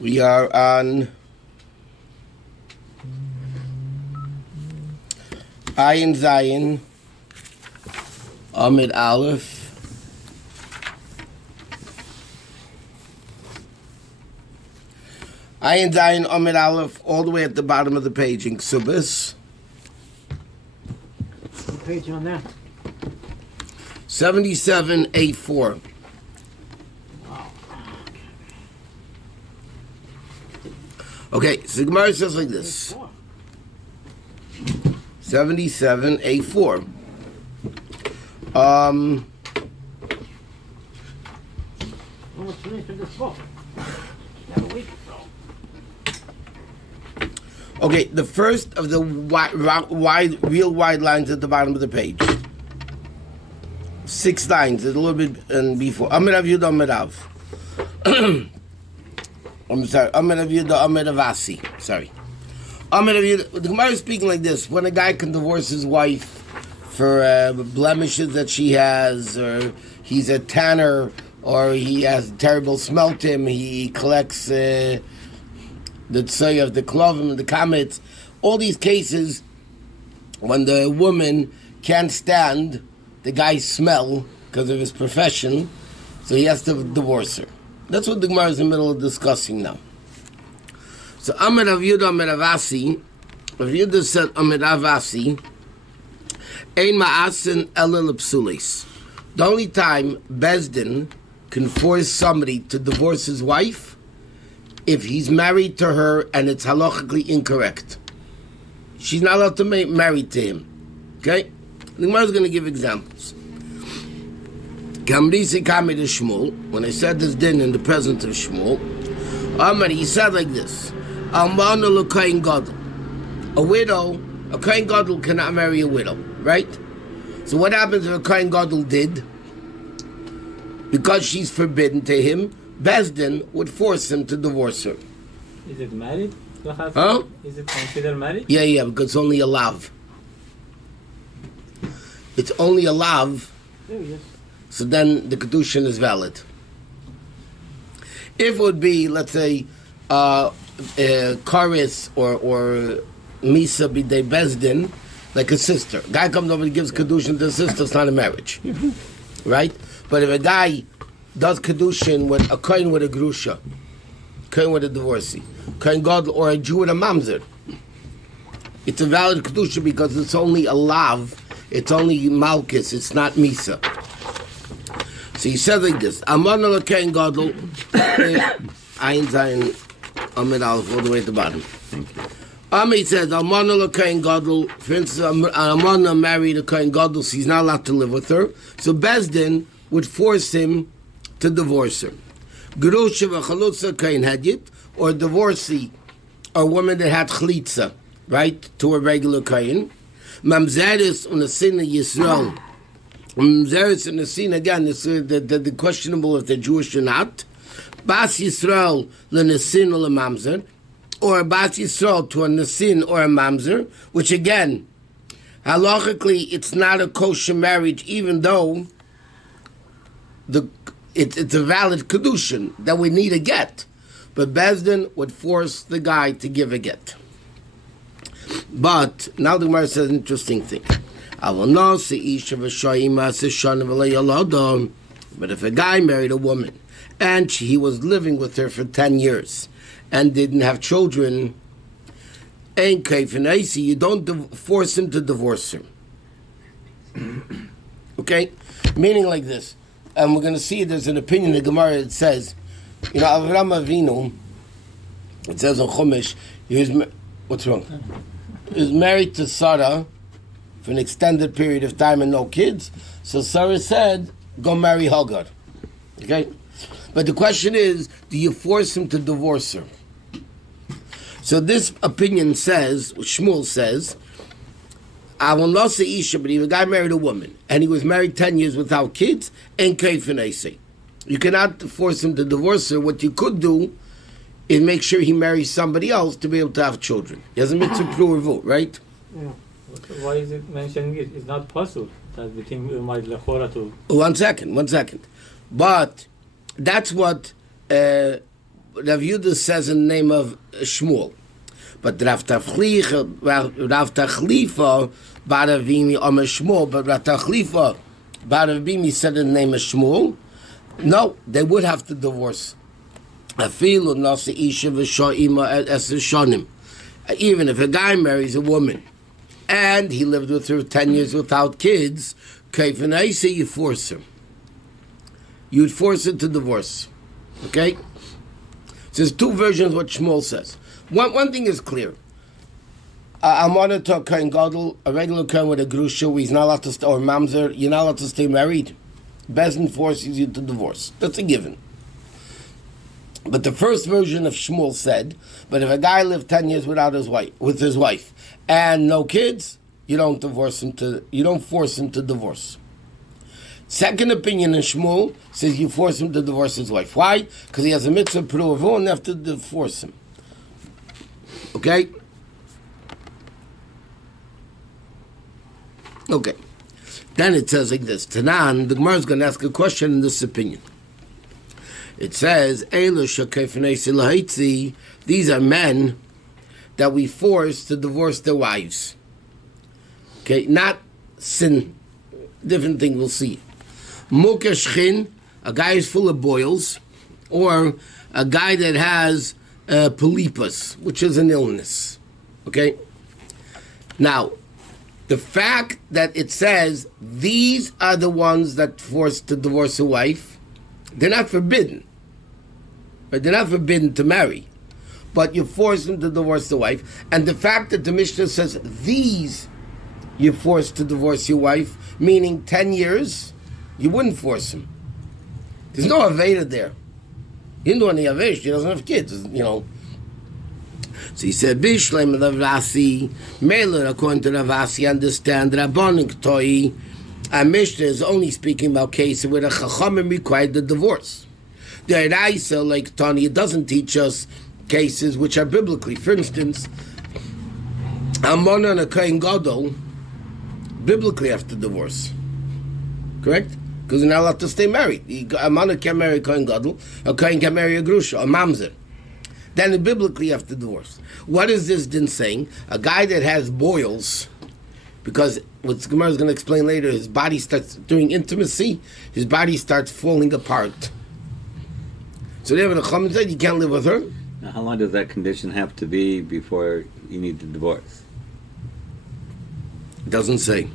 We are on Ayin Zayin, Amid Aleph. Ayin Zayin, Amid Aleph, all the way at the bottom of the page in Kesubos. What page on that? 77A4. Okay, so the Gemara says like this. 77A4. How much finished in this book? Have a week or so. Okay, the first of the real wide lines at the bottom of the page. 6 lines, a little bit before. Amir Av Yudah Amir Av. I'm sorry, Amir Av Yudah Amir Avasi. Sorry. Amir Av Yudah, the Gemara is speaking like this. When a guy can divorce his wife for blemishes that she has, or he's a tanner, or he has terrible smell to him, he collects the tzoy of the klovim and the kamets. All these cases, when the woman can't stand the guy's smell because of his profession, so he has to divorce her. That's what the Gemara is in the middle of discussing now. So Amir Av Yudah Amir Avasi, Rav Yudah said Amir Avasi, Ein ma'asin ela l'psulis. The only time Bezdin can force somebody to divorce his wife if he's married to her and it's halachically incorrect. She's not allowed to be married to him. Okay? The Gemara is going to give examples. Kamrisi Kami to Shmuel, when I said this din in the presence of Shmuel, he said like this: Almana l'kohen gadol. A widow, a kohen gadol cannot marry a widow, right? So what happens if a kohen gadol did? Because she's forbidden to him, Bezdin would force him to divorce her. Is it married? Huh? Is it considered married? Yeah, because it's only a lav. It's only a lav. There he is. So then the kedushin is valid. If it would be, let's say, karis or misa b'dei bezdin, like a sister. A guy comes over and gives kedushin to a sister, it's not a marriage, right? But if a guy does kedushin with a kohen with a grusha, kohen with a divorcee, kohen gadol, or a Jew with a mamzer, it's a valid kedushin because it's only a lav, it's only malchus, it's not misa. So he said like this: Amana l'kohen gadol, Ayin Zayin Amid Aleph, all the way at the bottom. He says Amana l'kohen gadol. For instance, Amana married a kohen gadol, so he's not allowed to live with her. So Bezdin would force him to divorce her. Gerusha v'chalutza kohen hedyet, or divorcee, or a woman that had chalitza, right, to a regular kohen. Mamzeris u'nesina Yisrael. Mamzeris u'nesina, again, this the questionable if they're Jewish or not. Bas Yisrael l'nesin or l'mamzer, or Bas Yisrael to a nesin or a mamzer, which again, halachically, it's not a kosher marriage, even though it's a valid kedushin that we need a get. But Bezdin would force the guy to give a get. But now the Gemara says an interesting thing. But if a guy married a woman and he was living with her for 10 years and didn't have children, you don't force him to divorce her. Okay? Meaning like this. And we're going to see there's an opinion in the Gemara that says, Avraham Avinu, it says on Chumash, what's wrong? He was married to Sarah for an extended period of time and no kids. So Sarah said, go marry Hagar. Okay? But the question is, do you force him to divorce her? So this opinion says, Shmuel says, I will not say Isha, but if a guy married a woman and he was married 10 years without kids, and Keifinese. You cannot force him to divorce her. What you could do is make sure he marries somebody else to be able to have children. He has a mitzvah plurivu, right? Yeah. Why is it mentioning it? It's not possible that between Lechora to... One second. But that's what Rav Yudah says in the name of Shmuel. But Rav Tachlifa Baravimi Omer Shmuel, but Rav Tachlifa Baravimi said in the name of Shmuel, no, they would have to divorce. Even if a guy marries a woman and he lived with her 10 years without kids, you force him. You'd force her to divorce. Okay? So there's two versions of what Shmuel says. One thing is clear. I'm on to a Kohen Gadol, a regular Kohen with a Grusha, he's not allowed to stay, or Mamzer, you're not allowed to stay married. Bezdin forces you to divorce. That's a given. But the first version of Shmuel said, but if a guy lived 10 years with his wife, and no kids, you don't force him to divorce. Second opinion in Shmuel says you force him to divorce his wife. Why? Because he has a mitzvah pruvo and you have to divorce him. Okay? Okay. Then it says like this. Tanan, the Gemara is going to ask a question in this opinion. It says, these are men that we force to divorce their wives. Okay, not sin. Different thing we'll see. Mukashchin, a guy is full of boils, or a guy that has polypus, which is an illness. Okay? Now, the fact that it says these are the ones that forced to divorce a wife, they're not forbidden. Right? They're not forbidden to marry. But you force them to divorce the wife. And the fact that the Mishnah says these you're forced to divorce your wife, meaning 10 years, you wouldn't force him. There's no Aveda there. He didn't do any Avesh, he doesn't have kids, you know. So he said, Bishleim Ravasi, Mailer, according to Ravasi, understand Rabbanik Toi, and Mishnah is only speaking about cases where the Chachamim required the divorce. The Eraisa, like Tani, it doesn't teach us cases which are biblically. For instance, Amon and a Kohen Gadol biblically have to divorce. Correct? Because they're not allowed to stay married. A man can marry a Kohen Gadol, a Kohen can marry a Grusha, a Mamzer. Then biblically you have to divorce. What is this din saying? A guy that has boils, because what Gemara is going to explain later, his body starts, during intimacy, his body starts falling apart. So they have a Chacham said, you can't live with her. Now, how long does that condition have to be before you need to divorce? It doesn't say.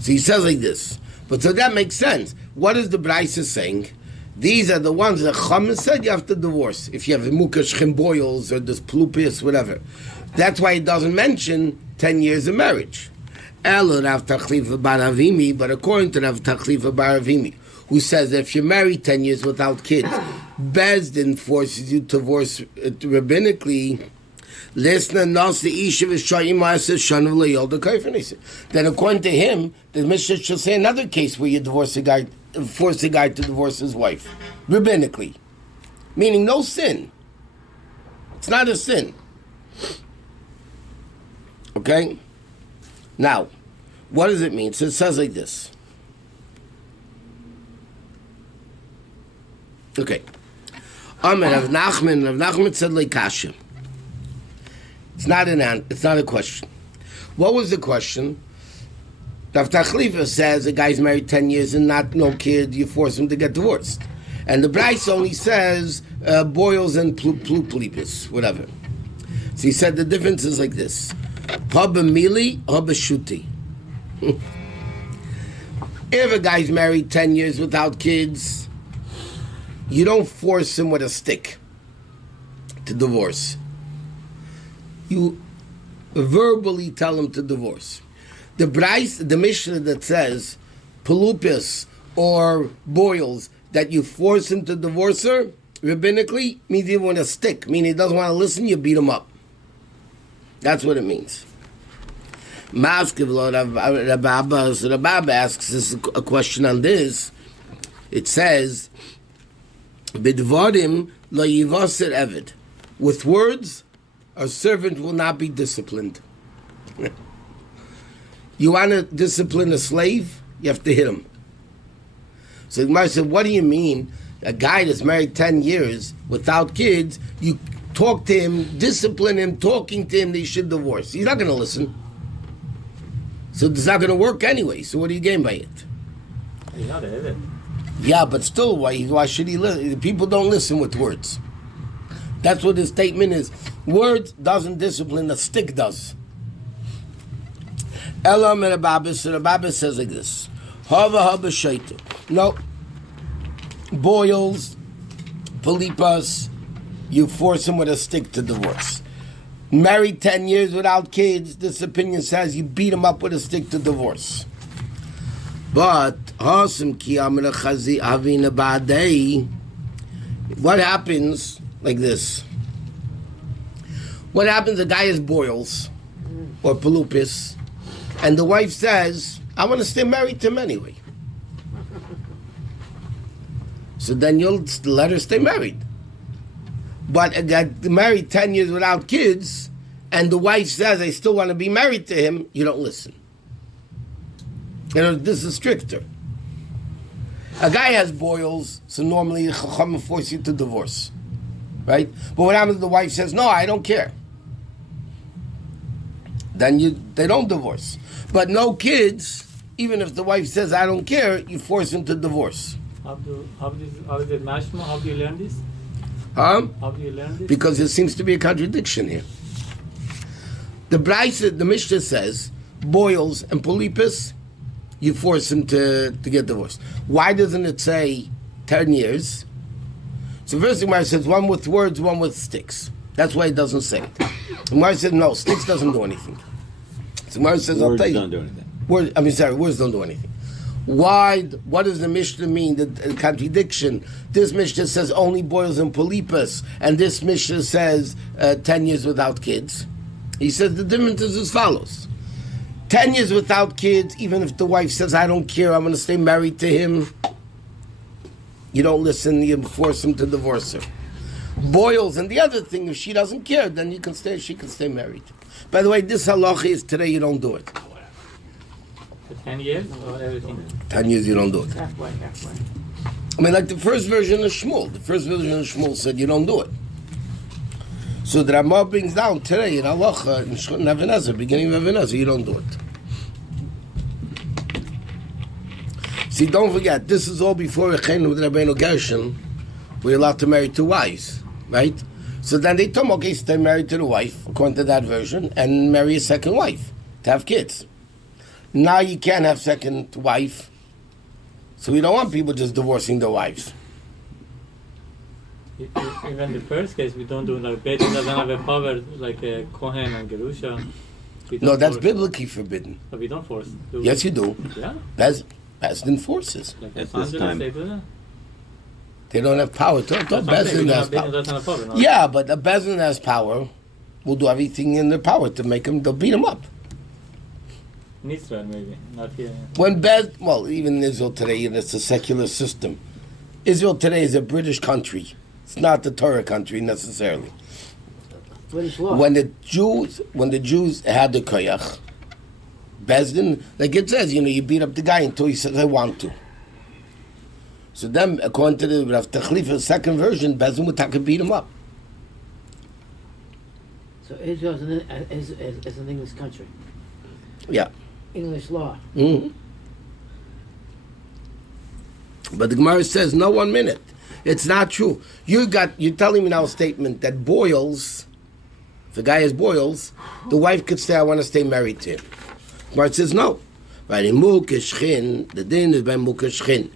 So he says like this. But so that makes sense. What is the Braisa saying? These are the ones that Chacham said you have to divorce. If you have mukashchem boils or this plupius, whatever. That's why it doesn't mention 10 years of marriage. Elo Rav Tachlifa Baravimi, but according to Rav Tachlifa Baravimi, who says that if you marry 10 years without kids, Bezdin forces you to divorce rabbinically. Then according to him, the Mishnah should say another case where you force a guy to divorce his wife, rabbinically. Meaning no sin. It's not a sin. Okay? Now, what does it mean? So it says like this. Okay. Rav Nachman said like kasha. It's not a question. What was the question? Rav Tachlifa says a guy's married 10 years and no kid, you force him to get divorced. And the Bryce only says boils and pluplis, whatever. So he said the difference is like this. Pabamili or bashuti. If a guy's married 10 years without kids, you don't force him with a stick to divorce. You verbally tell him to divorce. The Mishnah that says pelupis or boils that you force him to divorce her rabbinically means you want a stick. Meaning he doesn't want to listen, you beat him up. That's what it means. Rabbi asks us a question on this. It says, "Bidvarim lo yivaser eved." With words, a servant will not be disciplined. You want to discipline a slave? You have to hit him. So the Gemara said, what do you mean? A guy that's married 10 years without kids, you talk to him, discipline him, talking to him that he should divorce. He's not going to listen. So it's not going to work anyway. So what do you gain by it? He's not a it. Yeah, but still, why should he listen? People don't listen with words. That's what his statement is. Words doesn't discipline, a stick does. Elam and Rabbi says like this. Hava shaita. No. Boils, polipas, you force him with a stick to divorce. Married 10 years without kids, this opinion says you beat him up with a stick to divorce. But what happens like this? What happens? A guy has boils or palupis, and the wife says, I want to stay married to him anyway. So then you'll let her stay married. But a guy married 10 years without kids, and the wife says, I still want to be married to him, you don't listen. You know, this is stricter. A guy has boils, so normally the Chacham force you to divorce. Right? But what happens if the wife says, no, I don't care? Then they don't divorce. But no kids, even if the wife says, I don't care, you force him to divorce. How is it mashma? How do you learn this? Huh? How do you learn this? Because there seems to be a contradiction here. The Mishnah says, boils and polypus, you force him to get divorced. Why doesn't it say 10 years? So first Gemara says, one with words, one with sticks. That's why it doesn't say it. Gemara says, no, sticks doesn't do anything. So Gemara says, I'll tell you. Words don't do anything. Words don't do anything. Why? What does the Mishnah mean? The contradiction. This Mishnah says only boils and polypus, and this Mishnah says 10 years without kids. He says the difference is as follows: 10 years without kids, even if the wife says, "I don't care, I'm going to stay married to him," you don't listen. You force him to divorce her. Boils, and the other thing, if she doesn't care, then you can stay. She can stay married. By the way, this halacha is today. You don't do it. For 10 years or everything? 10 years you don't do it. Halfway. I mean, like the first version of Shmuel. The first version of Shmuel said you don't do it. So the Ramah brings down today in halacha, in Even HaEzer, beginning of Even HaEzer, you don't do it. See, don't forget, this is all before Echenu with Rabbeinu Gershon. We're allowed to marry 2 wives, right? So then they told him, okay, stay married to the wife, according to that version, and marry a second wife to have kids. Now you can't have second wife, so we don't want people just divorcing their wives. Even the first case, we don't do like Beit Din doesn't have a power like a Kohen and Gerusha. No, that's biblically forbidden. But we don't force. Yes, you do. Yeah. Bezdin forces. Like At Los this Angeles, time. they do that. They don't have power. Don't Bezdin has Beit Din power. doesn't have power. No? Yeah, but the Bezdin has power. Will do everything in their power to make them. They'll beat them up. In Israel, maybe not here. When even in Israel today, it's a secular system. Israel today is a British country. It's not the Torah country necessarily. British law. When the Jews had the koyach, Bezdin, like it says, you beat up the guy until he says, I want to. So then, according to the Rav Techlifa's second version, Bezdin would have to beat him up. So Israel is an English country. Yeah. English law. Mm-hmm. But the Gemara says, no, 1 minute. It's not true. You're telling me now a statement that boils, if a guy has boils, the wife could say, I want to stay married to him. Gemara says, no. Right, in Mukashchin, the din is by Mukashchin.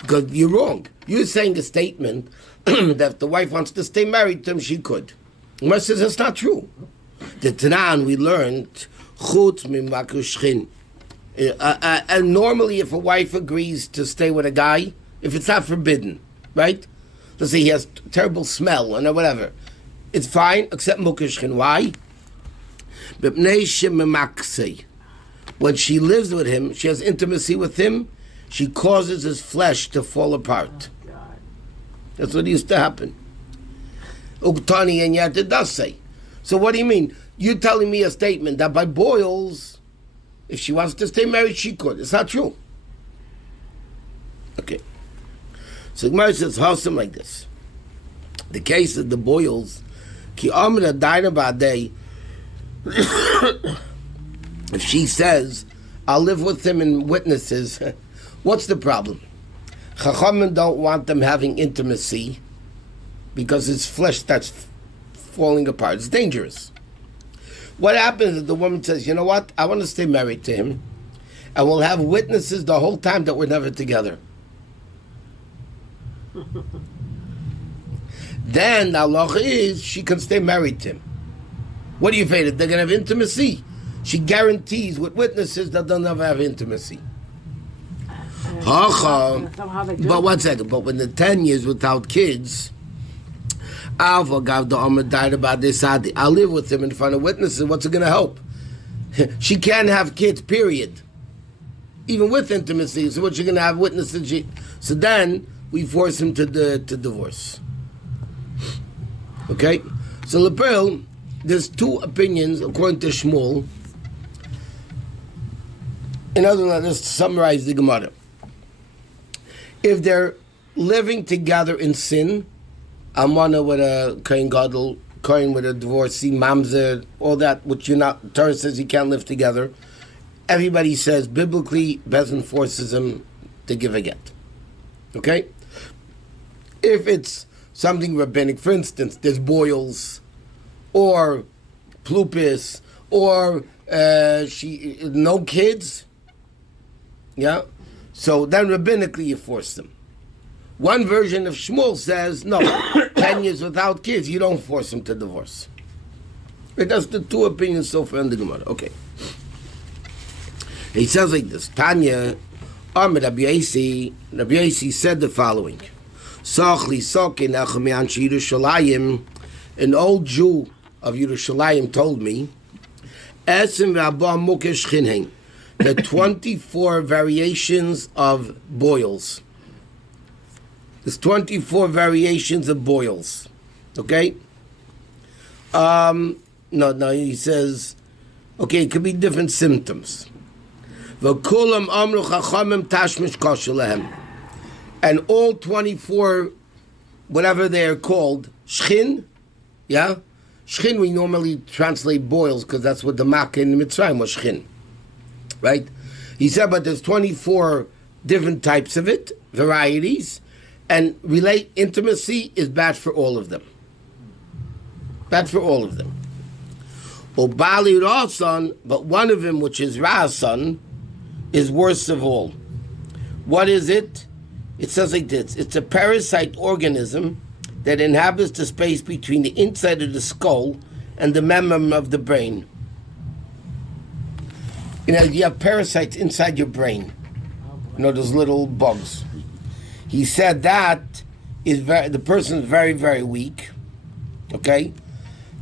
Because you're wrong. You're saying a statement that if the wife wants to stay married to him, she could. Gemara says, that's not true. The Tanan we learned, Chutz Mimakushchin. And normally, if a wife agrees to stay with a guy, if it's not forbidden, right? Let's say he has terrible smell or whatever, it's fine, except Mukashchin. Why? When she lives with him, she has intimacy with him, she causes his flesh to fall apart. God. That's what used to happen. Uktani, and yet it does say. So what do you mean? You're telling me a statement that by boils, if she wants to stay married, she could. It's not true. Okay. So Gemara says, something like this. The case of the boils, ki amra daina ba'dei, if she says, I'll live with him in witnesses, what's the problem? Chachamim don't want them having intimacy because it's flesh that's falling apart. It's dangerous. What happens if the woman says, you know what, I want to stay married to him, and we'll have witnesses the whole time that we're never together. Then the halacha is she can stay married to him. What do you say? That they're going to have intimacy? She guarantees with witnesses that they'll never have intimacy. But 1 second. But when the 10 years without kids, I'll live with him in front of witnesses. What's it going to help? She can't have kids, period. Even with intimacy. So what you're going to have witnesses? So then we force him to divorce. Okay? So Lepel, there's two opinions according to Shmuel. In other words, let's summarize the Gemara. If they're living together in sin, Amana with a Kohen Gadol, Kohen with a divorcee, Mamzer, all that, which you're not, Torah says you can't live together. Everybody says, biblically, Bezin forces them to give a get. Okay? If it's something rabbinic, for instance, there's boils, or plupis, or no kids, yeah? So then rabbinically you force them. One version of Shmuel says, no, 10 years without kids, you don't force them to divorce. That's the two opinions so far in the Gemara. Okay. He says like this, Tanya, Rabbi Yosef said the following, an old Jew of Yerushalayim told me, the 24 variations of boils. There's 24 variations of boils. Okay? No, he says, okay, it could be different symptoms. And all 24, whatever they're called, shchin, yeah? Shchin we normally translate boils because that's what the Makkah in Mitzrayim was shchin. Right? He said, but there's 24 different types of it, varieties, and relate intimacy is bad for all of them. Bad for all of them. Obali Rasan, but one of them, which is Rasan, is worst of all. What is it? It says like this, it's a parasite organism that inhabits the space between the inside of the skull and the membrane of the brain. You know, you have parasites inside your brain. You know, those little bugs. He said that the person is very, very weak. Okay?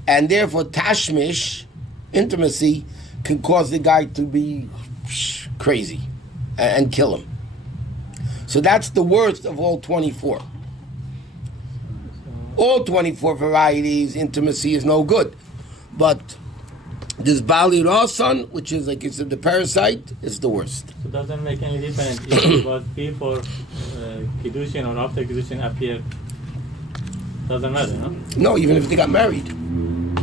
And therefore, tashmish, intimacy, can cause the guy to be crazy and kill him. So that's the worst of all 24. All 24 varieties, intimacy is no good. But this Bali Rasan, which is like it's the parasite, is the worst. So it doesn't make any difference if it was before Kiddushin or after Kiddushin appeared. Doesn't matter, no? No, even if they got married. Even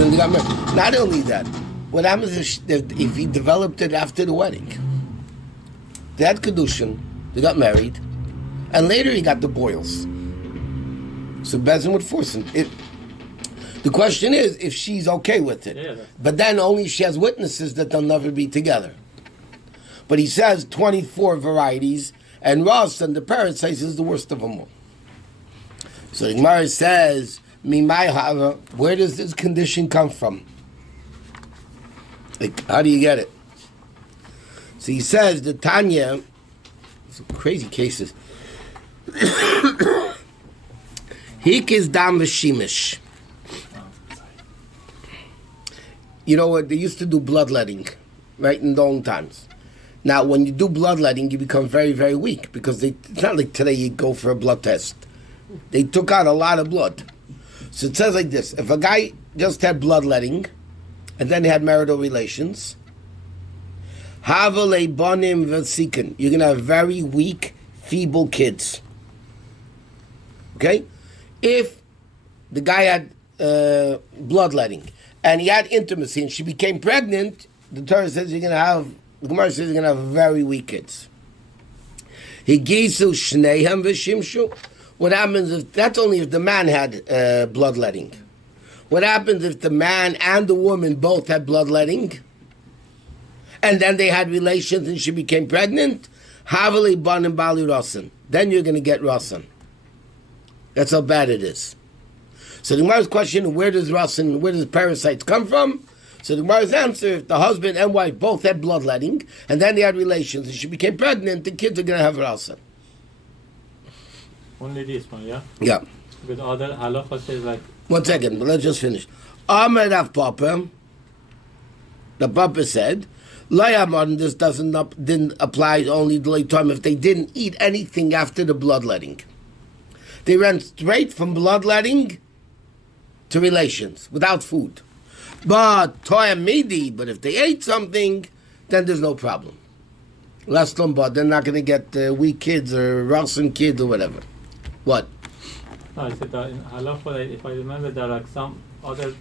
if they got married. Not only that, what happens if he developed it after the wedding? They had Kiddushin, they got married, and later he got the boils. So Bezin would force him. The question is if she's okay with it. Yeah, but then only she has witnesses that they'll never be together. But he says 24 varieties, and Ross and the parasites is the worst of them all. So the Gemara says, where does this condition come from? Like, how do you get it? So he says, the Tanya, some crazy cases. Hikis dam v'shimish. You know what? They used to do bloodletting, right, in the old times. Now, when you do bloodletting, you become very, very weak because it's not like today you go for a blood test. They took out a lot of blood. So it says like this. If a guy just had bloodletting and then he had marital relations, Havale bonim v'sikin. You're going to have very weak, feeble kids. Okay? If the guy had bloodletting and he had intimacy and she became pregnant, the Torah says the Gemara says you're going to have very weak kids. Higisu shnehem v'shimshu. What happens if, that's only if the man had bloodletting. What happens if the man and the woman both had bloodletting? And then they had relations and she became pregnant? Havali banim bali rasan. Then you're going to get rasan. That's how bad it is. So the Gemara's question, where does parasites come from? So the Gemara's answer, if the husband and wife both had bloodletting, and then they had relations, and she became pregnant, the kids are going to have rasa. Only this one, yeah? Yeah. Because other halacha says like... 1 second, but let's just finish. Amar Rav Papa, the Papa said, Layamon, this didn't apply only to the time if they didn't eat anything after the bloodletting. They ran straight from bloodletting to relations, without food. But if they ate something, then there's no problem. Last one, but they're not going to get weak kids or Russian kids or whatever. What? No, I said that in halacha, if I remember, there are like some other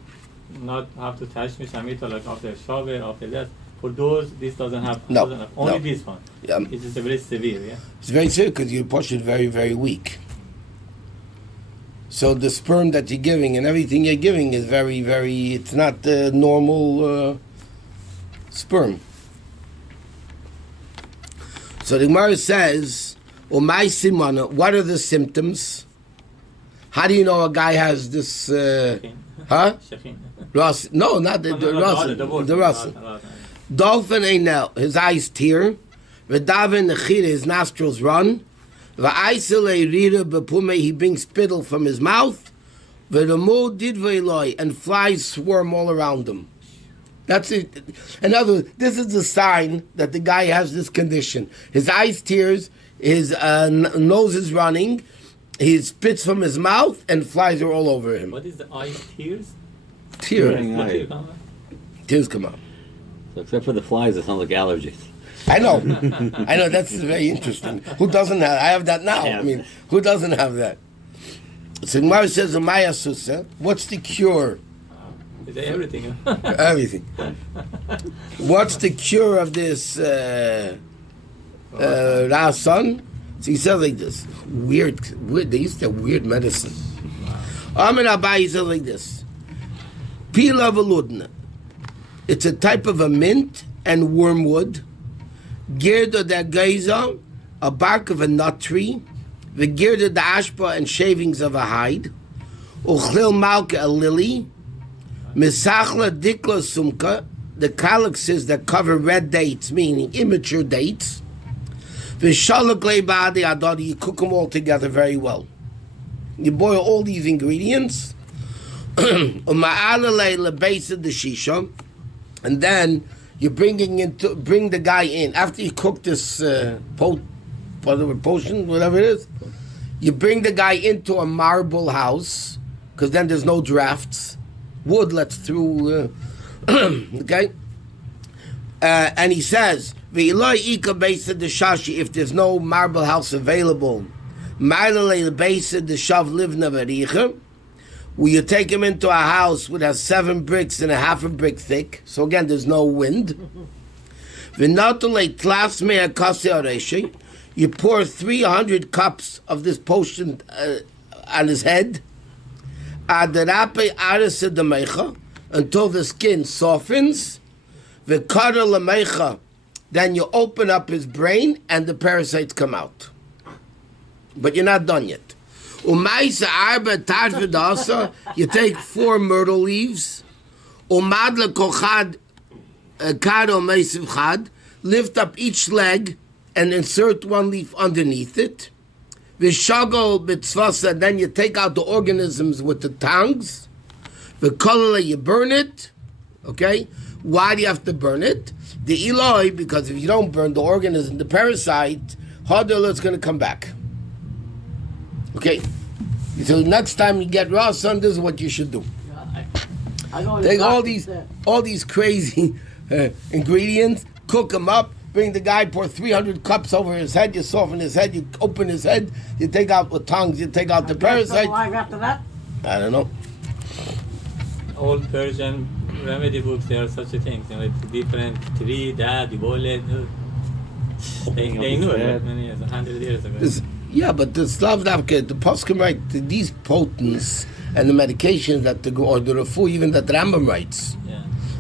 not have to touch me shamita like after shower, after that. For those, this doesn't have. Only this one. Yeah. It is very severe. Yeah. It's very severe because your push is very, very weak. So the sperm that you're giving and everything you're giving is very, very, it's not normal sperm. So the Gemara says, Umay simana, what are the symptoms? How do you know a guy has this, huh? Ross, no, not the Ross. Dolphin Einel, his eyes tear. V'daven nechira, his nostrils run. V'aisele rira b'pume, he brings spittle from his mouth. V'ramo didveiloi, and flies swarm all around him. That's it. In other words, this is the sign that the guy has this condition. His eyes tears, his nose is running, he spits from his mouth, and flies are all over him. What is the eyes tears? Tears. Tears come out. So except for the flies, it sounds like allergies. I know, that's very interesting. Who doesn't have, I have that now. I mean, who doesn't have that? So Gemara says, Amaya Susa, what's the cure? Is it everything? Everything. What's the cure of this Rasan? So he says like this, weird, they used to have weird medicine. Amir Abai says like this, Pila Veludna, it's a type of a mint and wormwood. Girda da geiza, a bark of a nut tree. The girda da ashpa, and shavings of a hide. Uchlil malka, a lily. Misachla dikla sumka, the calyxes that cover red dates, meaning immature dates. Vishalak leibadi adadi, you cook them all together very well. You boil all these ingredients. Uma'ala leila base of the shisha, and then you're bring the guy in after you cook this potion, whatever it is. You bring the guy into a marble house because then there's no drafts. Wood lets through. Okay, and he says, if there's no marble house available, will you take him into a house which has 7 bricks and a half a brick thick? So again, there's no wind. You pour 300 cups of this potion on his head until the skin softens. Then you open up his brain and the parasites come out. But you're not done yet. You take 4 myrtle leaves. Lift up each leg and insert 1 leaf underneath it. Then you take out the organisms with the tongues. You burn it. Okay? Why do you have to burn it? The Eloi, because if you don't burn the organism, the parasite, it's going to come back. Okay? So next time you get raw sun, this is what you should do. I know Take all these crazy ingredients, cook him up, bring the guy, pour 300 cups over his head, you soften his head, you open his head, you take out with tongues, you take out the parasite. Alive after that? I don't know. Old Persian remedy books, there are such a thing. It's different tree, that, you boil it. They knew it many years, 100 years ago. Yeah, but the Slavdavka, the poskim write these potents and the medications that or the refu, even that Rambam writes,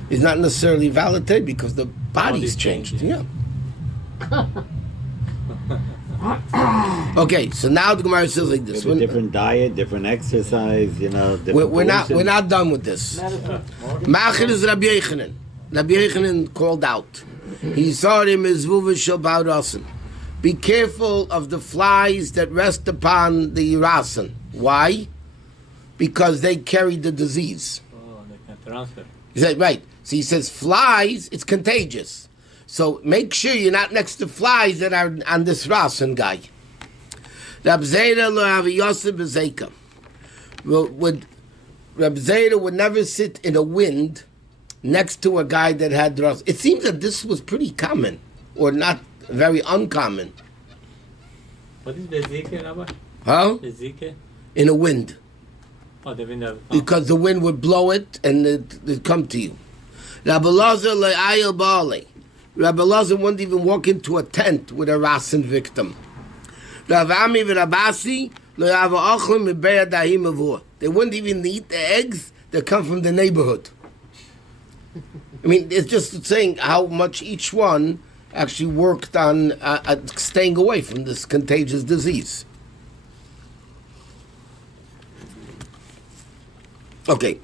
is not necessarily valid today because the body's changed. Yeah. Okay, so now the Gemara says like this: different diet, different exercise. We're not done with this. Machir is Rabbi Yochanan. Rabbi Yochanan called out. He saw him as Vuvashal Baurasan. Be careful of the flies that rest upon the rasan. Why? Because they carry the disease. Oh, they can transfer. He said, right. So he says flies, it's contagious. So make sure you're not next to flies that are on this rasan guy. Rab Zera lo have Yosef b'zeika. Rab Zera would never sit in a wind next to a guy that had ras. It seems that this was pretty common, or not very uncommon. What is bezike, Rabbi? Huh? Bezike? In a wind. Oh, the wind. Because the wind would blow it and it'd come to you. Rabbi Lazar le'ayel ba'alei. Rabbi Lazar wouldn't even walk into a tent with a rasin victim. Rabbi Ami v'Rabasi le'ava ochlim mi'beya dahim avur. They wouldn't even eat the eggs that come from the neighborhood. I mean, it's just saying how much each one actually worked on staying away from this contagious disease. Okay.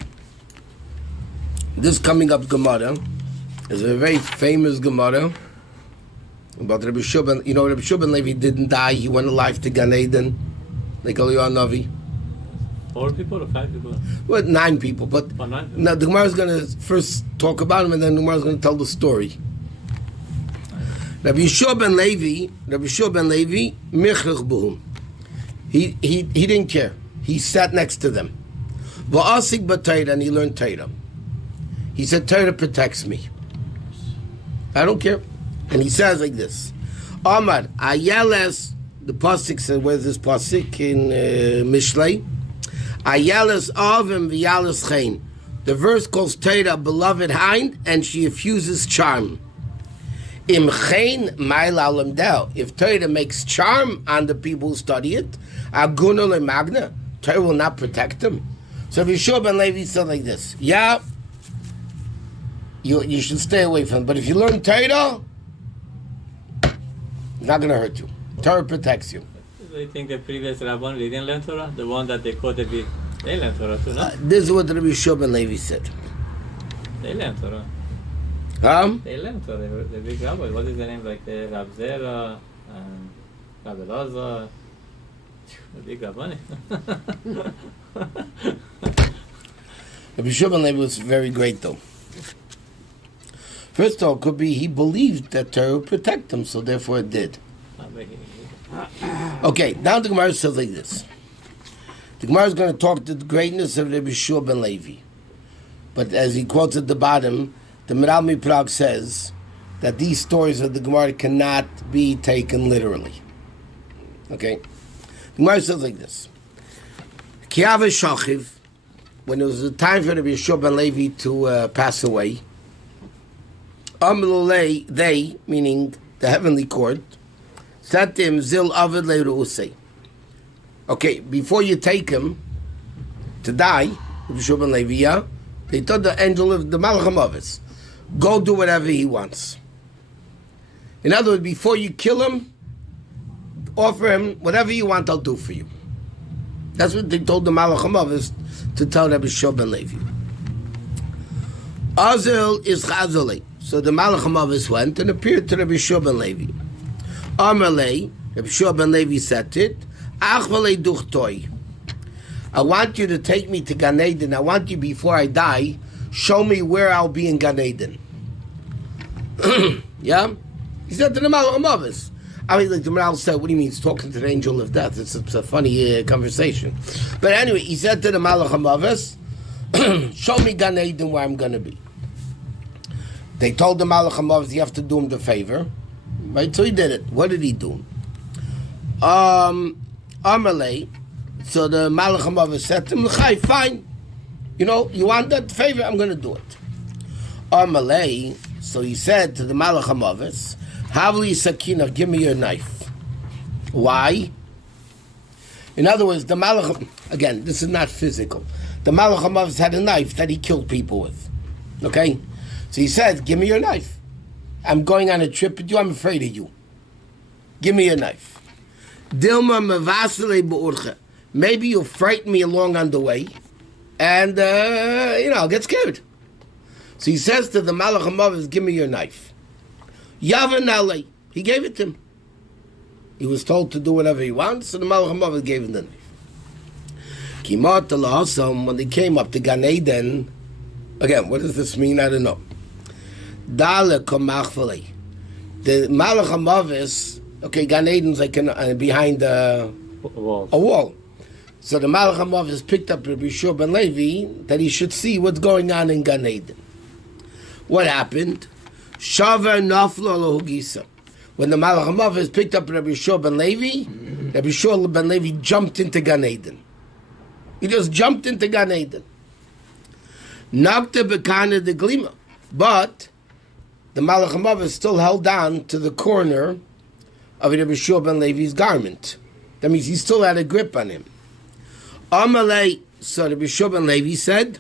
This coming up Gemara is a very famous Gemara about Rabbi Shuban. You know, Rabbi Shuban Levi didn't die. He went alive to Gan Eden, like Eliyahu Navi. 4 people or 5 people? Well, 9 people. But now the Gemara is going to first talk about him, and then the Gemara is going to tell the story. Rabbi Yeshua ben Levi, Michrich Buhum. He didn't care. He sat next to them. Va'asik b'Torah, and he learned Torah. He said, Torah protects me. I don't care. And he says like this. Amar, Ayeles, the pasuk says, where's this pasuk? In Mishlei. Ayeles avim v'yales chein. The verse calls Torah beloved hind, and she infuses charm. Im chein ma'il alamdel. If Torah makes charm on the people who study it, aguna le'magna, Torah will not protect them. So Yeshua ben Levi said like this: yeah, you should stay away from it. But if you learn Torah, it's not going to hurt you. Torah protects you. Do you think the previous Rabban didn't learn Torah? The one that they quoted, they learned Torah too, no? This is what Rabbi Yeshua ben Levi said. They learned Torah. They learned Torah. The big rabbis. What is the name? Like the Rab Zera and Rabbi Lazar. The big rabbani. Rabbi Yeshua ben Levi was very great, though. First of all, it could be he believed that Torah would protect him, so therefore it did. Okay, now the Gemara says like this. The Gemara is going to talk to the greatness of Rabbi Yeshua ben Levi. But as he quotes at the bottom, the Meralmi Prague says that these stories of the Gemara cannot be taken literally. Okay? The Gemara says like this. Kiav Shachiv, when it was the time for Rabbi Yeshua ben Levi to pass away, they, meaning the heavenly court, said to him, Zil Avid Le'ru'usei. Okay, before you take him to die, Rabbi Yeshua ben Levi, they told the angel of the Malach HaMavis, go do whatever he wants. In other words, before you kill him, offer him whatever you want, I'll do for you. That's what they told the Malach HaMavis to tell Rabbi Yeshua ben Levi. Azel is Chazalei. So the Malach HaMavis went and appeared to Rabbi Yeshua ben Levi. Amalei, Rabbi Yeshua ben Levi said it, Achvalei duchtoi. I want you to take me to Gan Eden. I want you, before I die, show me where I'll be in Gan Eden. Yeah? He said to the Malach HaMavis. I mean, like the Maral said, what do you mean? He's talking to the angel of death. It's a funny conversation. But anyway, he said to the Malach HaMavis, show me Gan Eden where I'm going to be. They told the Malach HaMavis, you have to do him the favor. Right? So he did it. What did he do? Amalei. So the Malach HaMavis said to him, L'chai, fine. You know, you want that favor? I'm going to do it. Amalei. So he said to the Malach HaMavis, Havli Sakina, give me your knife. Why? In other words, the Malach, again, this is not physical. The Malach HaMavis had a knife that he killed people with. Okay? So he said, give me your knife. I'm going on a trip with you. I'm afraid of you. Give me your knife. Dilma mevasile be'urche. Maybe you'll frighten me along on the way. And, I'll get scared. So he says to the Malach HaMavis, give me your knife. Yavan Ale. He gave it to him. He was told to do whatever he wants, so the Malach HaMavis gave him the knife. Kimat al-Hasam, when they came up to Gan Eden, again, what does this mean? I don't know. Dale komachvale. The Malach HaMavis, okay, Gan Eden's like behind a wall. So the Malach HaMavis picked up Rabbi Shua ben Levi that he should see what's going on in Gan Eden. What happened? Shavar naflo lo hugisa. When the Malach HaMavis picked up Rabbi Shua ben Levi jumped into Gan Eden. He just jumped into Gan Eden. Nagte bekane de glima. But the Malach HaMavis still held on to the corner of Rabbi Shua ben Levi's garment. That means he still had a grip on him. Amalei, so Rabbi Shua ben Levi said,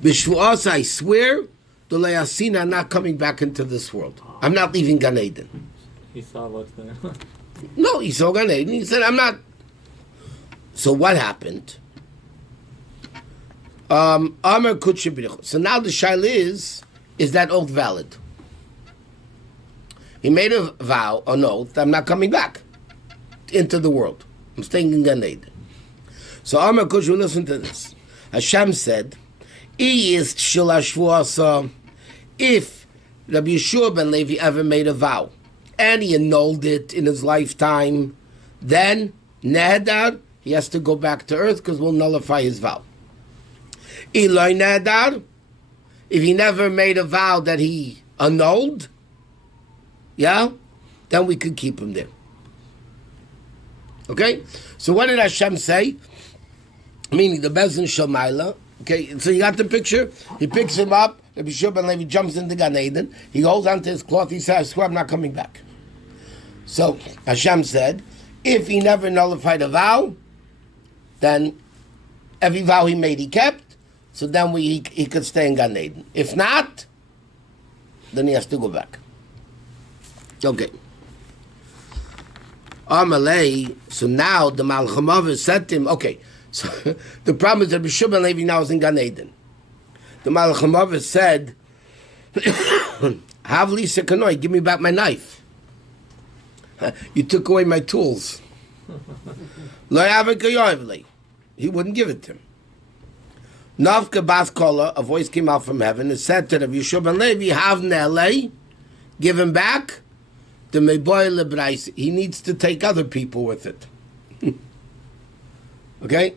B'shvu'as, I swear, the Le'asina are not coming back into this world. I'm not leaving Gan Eden. He saw what's there. No, he saw Gan Eden. He said, I'm not. So what happened? Amar Kutshibirich. So now the shaila is that oath valid? He made a vow, an oath, I'm not coming back into the world. I'm staying in Gan Eden. So Amar Kutshibirich, listen to this. Hashem said, if Rabbi Yeshua ben Levi ever made a vow and he annulled it in his lifetime, then Nehedar, he has to go back to earth because we'll nullify his vow. Eloi Nehedar, if he never made a vow that he annulled, then we could keep him there. Okay? So what did Hashem say? Meaning the Bezin Shemaila. Okay, so you got the picture? He picks him up. Rabbi Shua ben Levi jumps into Gan Eden. He holds onto his cloth. He says, I swear I'm not coming back. So Hashem said, if he never nullified a vow, then every vow he made he kept. So then he could stay in Gan Eden. If not, then he has to go back. Okay. Amalei. So now the Malach HaMavis said to him, okay, so the problem is that Rabbi Shua ben Levi now is in Gan Eden. The Malach HaMavis said, Havli sekanoi, give me back my knife. You took away my tools. He wouldn't give it to him. Navka Bas Kola, a voice came out from heaven and said to Rabbi Yeshua ben Levi, Havne give him back. The Meboy Lebrais, he needs to take other people with it. Okay?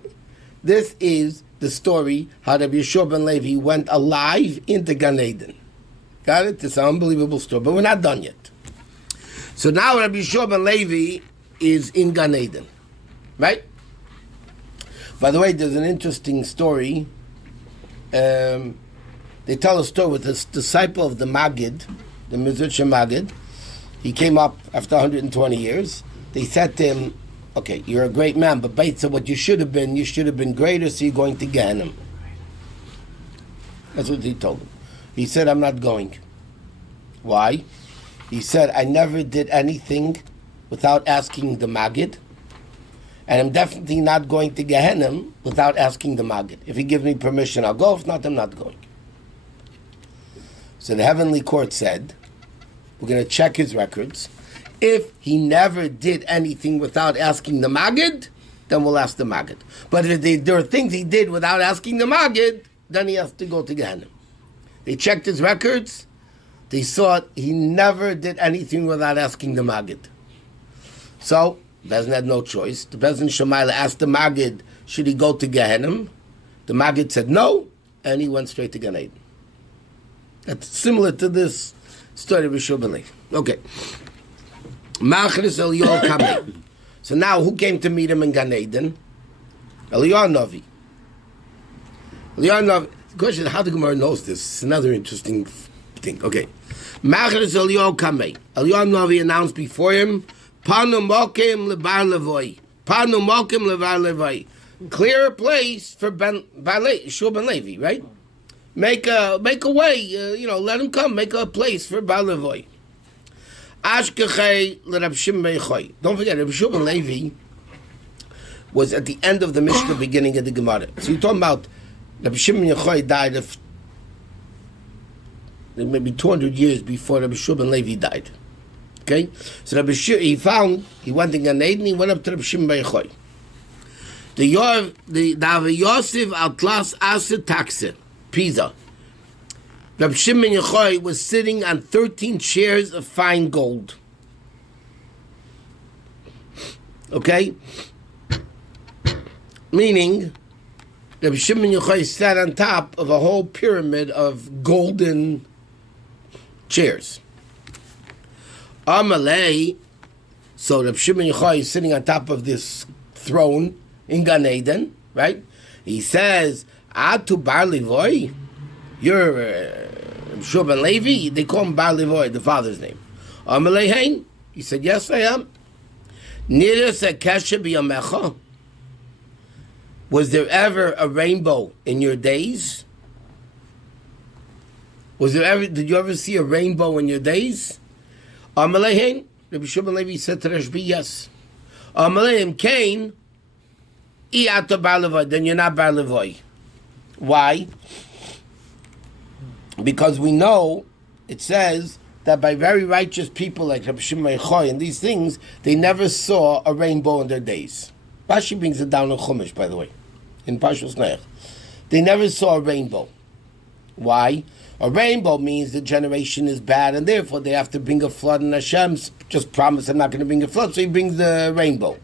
This is the story how Rabbi Yeshua ben Levi went alive into Gan Eden. Got it? It's an unbelievable story, but we're not done yet. So now Rabbi Yeshua ben Levi is in Gan Eden. Right? By the way, there's an interesting story. They tell a story with this disciple of the Maggid, the Mizrach Maggid. He came up after 120 years. They said to him, okay, you're a great man, but based on what you should have been greater, so you're going to Gehenna. That's what he told him. He said, I'm not going. Why? He said, I never did anything without asking the Maggid, and I'm definitely not going to Gehenna without asking the Maggid. If he gives me permission, I'll go. If not, I'm not going. So the heavenly court said, we're going to check his records. If he never did anything without asking the Maggid, then we'll ask the Maggid. But if there are things he did without asking the Maggid, then he has to go to Gehenna. They checked his records. They saw he never did anything without asking the Maggid. So, Bezin had no choice. The Bezin Shemaila asked the Maggid, should he go to Gehenna? The Maggid said no, and he went straight to Gan Eden. That's similar to this story of Yeshua ben Levi. Okay. Machris Eliyahu Kamei. So now, who came to meet him in Gan Eden? Eliyahu Navi. Eliyahu Navi. The question is, how the Gemara knows this? It's another interesting thing. Okay. Machris Eliyahu Kamei. Eliyahu Navi announced before him, Panu Mokim Levar Levoi. Panu Mokim Levar Levoi. Clear a place for Yeshua ben Levi, right? Make a way, let him come. Make a place for Bar Levoi. Ashkechei l'Rab Shimon ben Yochai. Don't forget, Rabbi Yeshua ben Levi was at the end of the Mishnah, beginning of the Gemara. So you're talking about Rabbi Shimon ben Yochai died of maybe 200 years before Rabbi Yeshua ben Levi died. Okay, so he went in Gan Eden. He went up to Rabbi Shimon ben Yochai. The Yosef Atlas Asa Taxa, Pisa. Rabbi Shimon Yochai was sitting on 13 chairs of fine gold. Okay? Meaning, Rabbi Shimon Yochai sat on top of a whole pyramid of golden chairs. Amalei, so Rabbi Shimon Yochai is sitting on top of this throne in Gan Eden, right? He says, Atu Bar Levoi, you're Yeshua ben Levi. They call him Bar Levoi, the father's name. Amalei Hein, he said, yes, I am. Niras Akesha B'Yamecha, was there ever a rainbow in your days? Did you ever see a rainbow in your days? Amalei Hein, Rabbi Yeshua ben Levi said to Rabbi, yes. Amalei Cain, then you're not Bar Levoi. Why? Because we know, it says, that by very righteous people like Rabbi Shimon Yochai and these things, they never saw a rainbow in their days. Rashi brings it down in Chumash, by the way, in Parshas Noach. They never saw a rainbow. Why? A rainbow means the generation is bad, and therefore they have to bring a flood, and Hashem just promised I'm not going to bring a flood, so he brings the rainbow.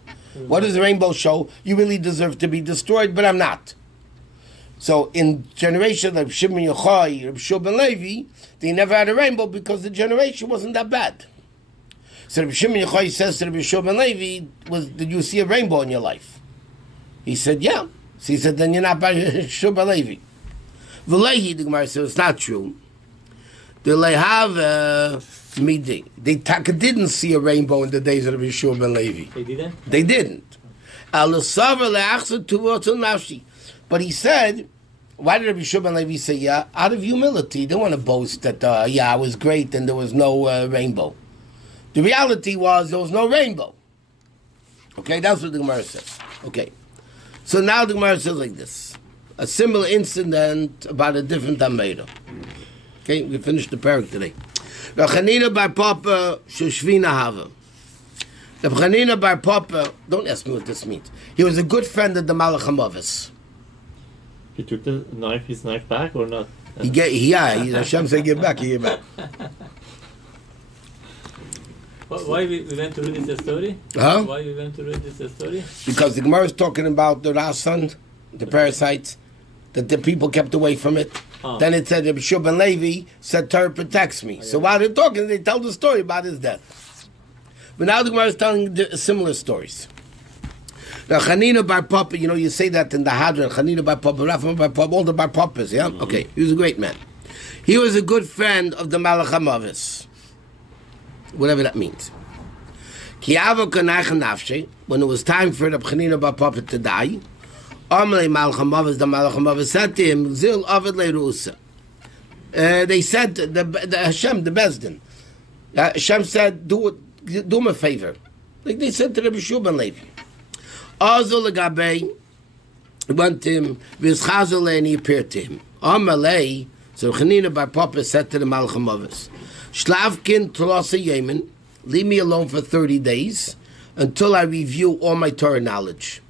What does the rainbow show? You really deserve to be destroyed, but I'm not. So in generation of Shimon Yochai, Rabbi Yeshua ben Levi, they never had a rainbow because the generation wasn't that bad. So Rabbi Shimon Yochai says to Rabbi Yeshua ben Levi, did you see a rainbow in your life? He said, yeah. So he said, then you're not by Yeshua ben Levi. V'lehi, the Gemara says, it's not true. They didn't see a rainbow in the days of Rabbi Yeshua ben Levi. They didn't? They didn't. But he said, why did Rabbi Yeshua ben Levi say, yeah? Out of humility. He didn't want to boast that, I was great and there was no rainbow. The reality was there was no rainbow. Okay, that's what the Gemara says. Okay. So now the Gemara says like this. A similar incident about a different Ameda. Okay, we finished the parak today. Chanina bar Papa Shoshvina Hava. The Chanina bar Papa, don't ask me what this means. He was a good friend of the Malach HaMavis. He took his knife back or not? Hashem said give back, he gave back. Why we went to read this story? Huh? Why we went to read this story? Because the Gemara is talking about the Rasan, the parasites, that the people kept away from it. Then it said, Rabbi Yeshua ben Levi said, Torah protects me. So while they're talking, they tell the story about his death. But now the Gemara is telling similar stories. Now, Chanina bar Papa, you say that in the Hadran, Chanina bar Papa, Rafa bar Papa, all the bar Papas, yeah? Mm-hmm. Okay, he was a great man. He was a good friend of the Malach HaMavis. Whatever that means. When it was time for the Chanina bar Papa to die, Amalei Malach HaMavis, the Malach HaMavis said to him, Zil Avid Leirusa. They said, the Hashem, the Bezdin, Hashem said, do him a favor. Like they said to Rabbi Yeshua ben Levi. Azul Gabe went to him, Vizchazul, and he appeared to him. Amalei, so Chanina bar Papa said to the Malach HaMavis, Shlavkin Tolosa Yemen, leave me alone for 30 days until I review all my Torah knowledge.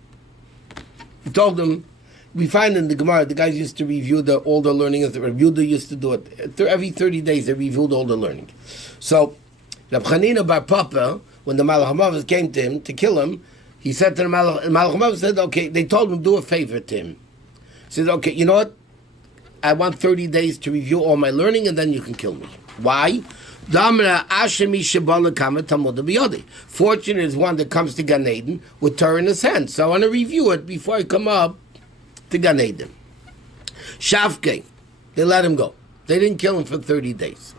He told him, we find in the Gemara, the guys used to review all the learning, as the Rabbi Yehuda used to do it. Every 30 days they reviewed all the learning. So, Rabbi Chanina bar Papa, when the Malach HaMavis came to him to kill him, he said to the Malach HaMavis, said, okay, they told him, do a favor to him. He said, okay, you know what? I want 30 days to review all my learning, and then you can kill me. Why? Fortunate is one that comes to Gan Eden with Torah in his hand. So I want to review it before I come up to Gan Eden. Shavke, they let him go. They didn't kill him for 30 days.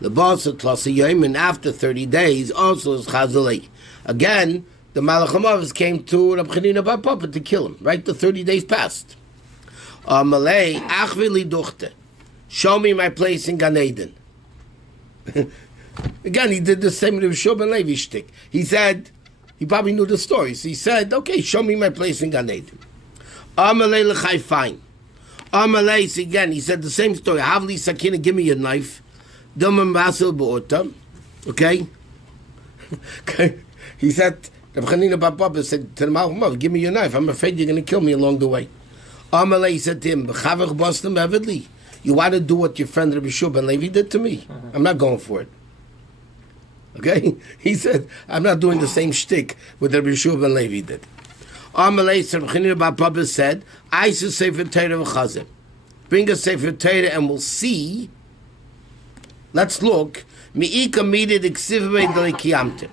The boss of Tlasiyim, and after 30 days, also is Chazalei. Again, the Malach HaMavos came to Reb Chanina Bar Papa to kill him. Right, the 30 days passed. Malay, Achvili Duchte. Show me my place in Gan Eden. Again, he did the same with Shub and Levi shtick. He said, he probably knew the story, so he said, okay, show me my place in Gan Eden. Amalei l'chai fine. Amalei, again, he said the same story. Havli sakina, give me your knife. Dumam basil bo'ota. Okay? He said, Reb Chanina Bar Papa said to the Malach, give me your knife. I'm afraid you're going to kill me along the way. Amalei said to him, B'chavach bostam evidly. You want to do what your friend Rabbi Shub and Levi did to me? I'm not going for it. Okay? He said, I'm not doing the same shtick with Rabbi Shub and Levi did. Amalei Rabbi Papa said, I should Sefer Torah v'chazir. Bring a Sefer Torah and we'll see. Let's look. Mi'ika midid iksivvei delikiyamte.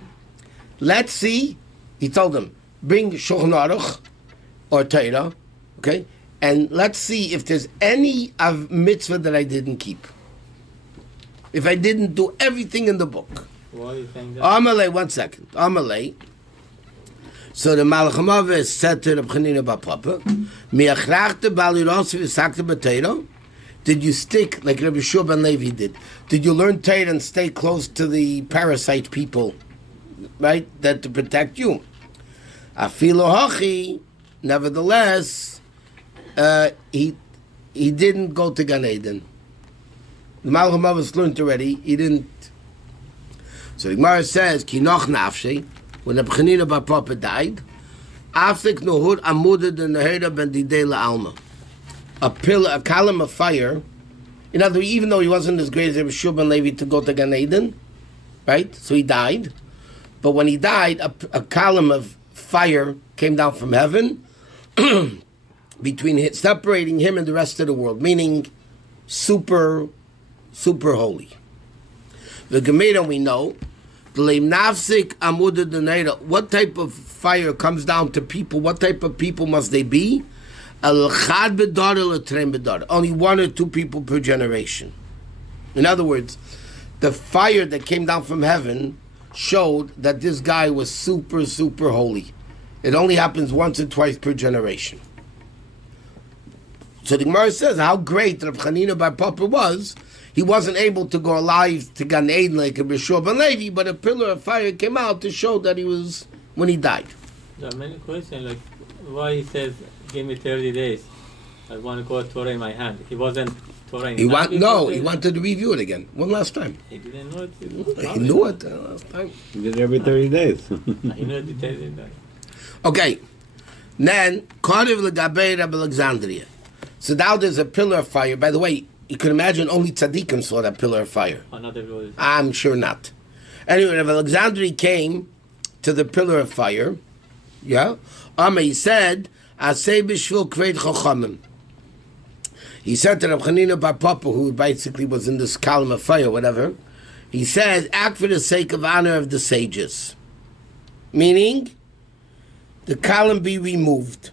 Let's see. He told them, bring Shulchan Aruch or Torah. Okay? And let's see if there's any of mitzvah that I didn't keep. If I didn't do everything in the book. Why are you saying that? Amalei, 1 second. Amalei. So the Malach HaMavos said to Reb Chanina Bar Papa, Mi'achrachte bal Yosef v'sakte b'Torah? Did you stick like Rabbi Shub and Levi did? Did you learn Torah and stay close to the parasite people, right? That to protect you. Afilo hachi, nevertheless, he didn't go to Gan Eden. The Malach HaMavos learned already. He didn't. So the Gemara says, Ki noch nafshei, when Reb Chanina Bar Papa died, Afik nohud amuded in the Nehera ben Didei la'alma. A pillar, a column of fire. In other words, even though he wasn't as great as Rabbi Shub and Levi to go to Gan Eden, right? So he died. But when he died, a column of fire came down from heaven between separating him and the rest of the world, meaning super holy. The Gemara we know, what type of fire comes down to people? What type of people must they be? Only 1 or 2 people per generation. In other words, the fire that came down from heaven showed that this guy was super holy. It only happens once or twice per generation. So the Gemara says how great Reb Chanina Bar Papa was. He wasn't able to go alive to Gan Eden like Rabbi Shub and Levi, but a pillar of fire came out to show that he was when he died. There are many questions, like why he says, give me 30 days. I want to go Torah in my hand. He wasn't Torah in his hand. He wanted to review it again, one last time. He didn't know it. He knew it last time. He did it every 30 days. He knew it. Okay. Then, Kariv L'Gabei Rabbi Alexandria. So now there's a pillar of fire. By the way, you can imagine only tzaddikim saw that pillar of fire. I'm sure not. Anyway, Rabbi Alexandria came to the pillar of fire. Yeah? He said, Aseh b'shvil kved chachamim. He said to Reb Chanina Bar Papa, who basically was in this column of fire, whatever, he says, act for the sake of honor of the sages. Meaning, the column be removed.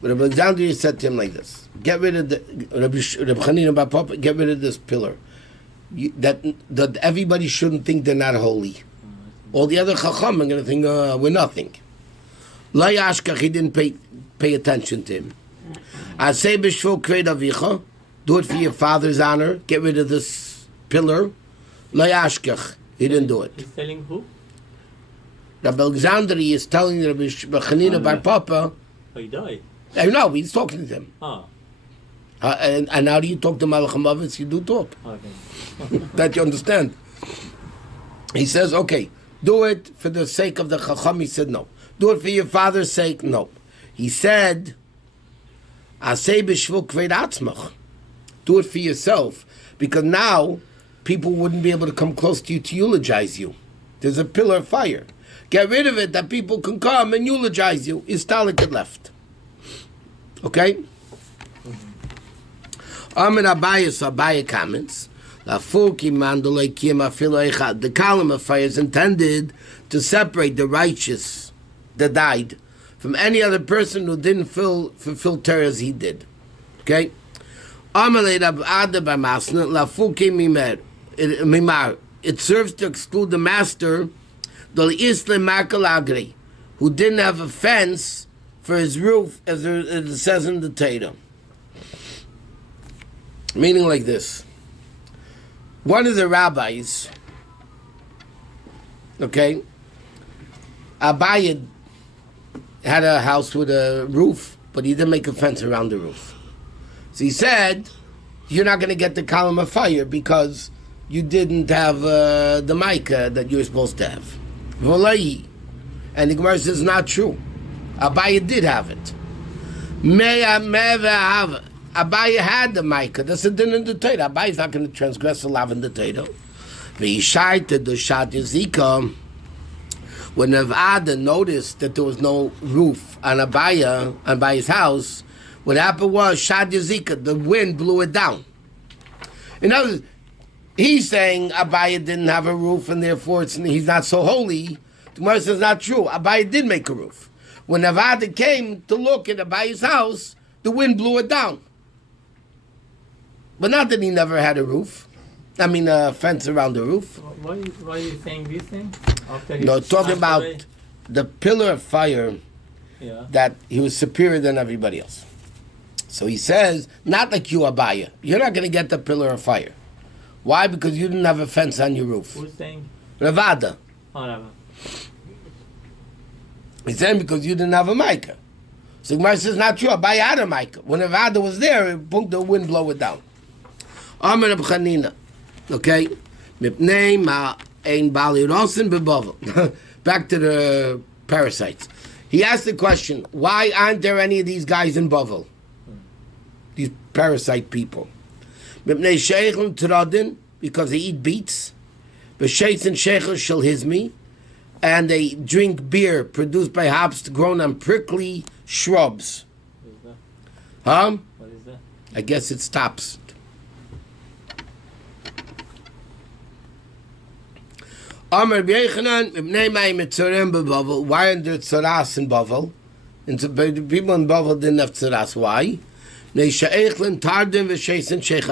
But Rabbi Alexandria said to him like this: get rid of the Reb Chanina Bar Papa, get rid of this pillar. That everybody shouldn't think they're not holy. All the other chacham are going to think we're nothing. Lo yashkach, he didn't pay attention to him. Aseh b'shvil kved avicha, do it for your father's honor. Get rid of this pillar. Lo yashkach, he didn't do it. He's telling who? Rabbi Alexandria is telling Rabbi Chanina Bar Papa. Oh, he died. I know, he's talking to him. Ah. And how do you talk to Malach HaMavos? You do talk. Okay. That you understand. He says, okay, do it for the sake of the Chacham. He said, no. Do it for your father's sake. No. He said, Aseh b'shvil kved atzmach. Do it for yourself. Because now, people wouldn't be able to come close to you to eulogize you. There's a pillar of fire. Get rid of it that people can come and eulogize you. Istalik it left. Okay? Amir Abaye comments, the column of fire is intended to separate the righteous that died from any other person who didn't fulfill Torah as he did. Okay? It serves to exclude the master who didn't have a fence for his roof, as it says in the Torah. Meaning like this. One of the rabbis, okay, Abaye had a house with a roof, but he didn't make a fence around the roof. So he said, you're not going to get the column of fire because you didn't have the mica that you were supposed to have. Volayi. And the Gemara says, not true. Abaye did have it. Abaye had the mica. That's a din in the Torah. Abaye is not going to transgress the law in the Torah. When Nevada noticed that there was no roof on Abaye's house, what happened was Shad Yazika, the wind blew it down. In other words, he's saying Abaye didn't have a roof and therefore he's not so holy. The Gemara says not true. Abaye did make a roof. When Nevada came to look at Abaye's house, the wind blew it down. But not that he never had a roof. I mean, a fence around the roof. Why are you saying these things? Talking about the pillar of fire, that he was superior than everybody else. So he says, not like you, Abaye. You're not going to get the pillar of fire. Why? Because you didn't have a fence on your roof. Who's saying? Ravada. Oh, Rabbi. He's saying because you didn't have a mica. So Gemara says, not true. Abaye had a mica. When Ravada was there, the wind blew it down. Amar Reb Chanina. Okay? Back to the parasites. He asked the question, why aren't there any of these guys in Bavel? These parasite people. Because they eat beets. And they drink beer produced by hops grown on prickly shrubs. What is that? Huh? What is that? I guess it stops. Amar B'Yechanan, why are there tzaras in Bavel? And the people in Bavel didn't have tzaras. Why?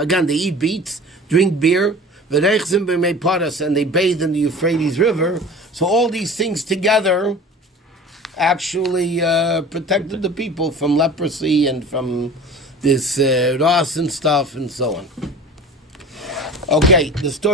Again, they eat beets, drink beer, and they bathe in the Euphrates River. So all these things together actually protected the people from leprosy and from this ras and stuff and so on. Okay, the story.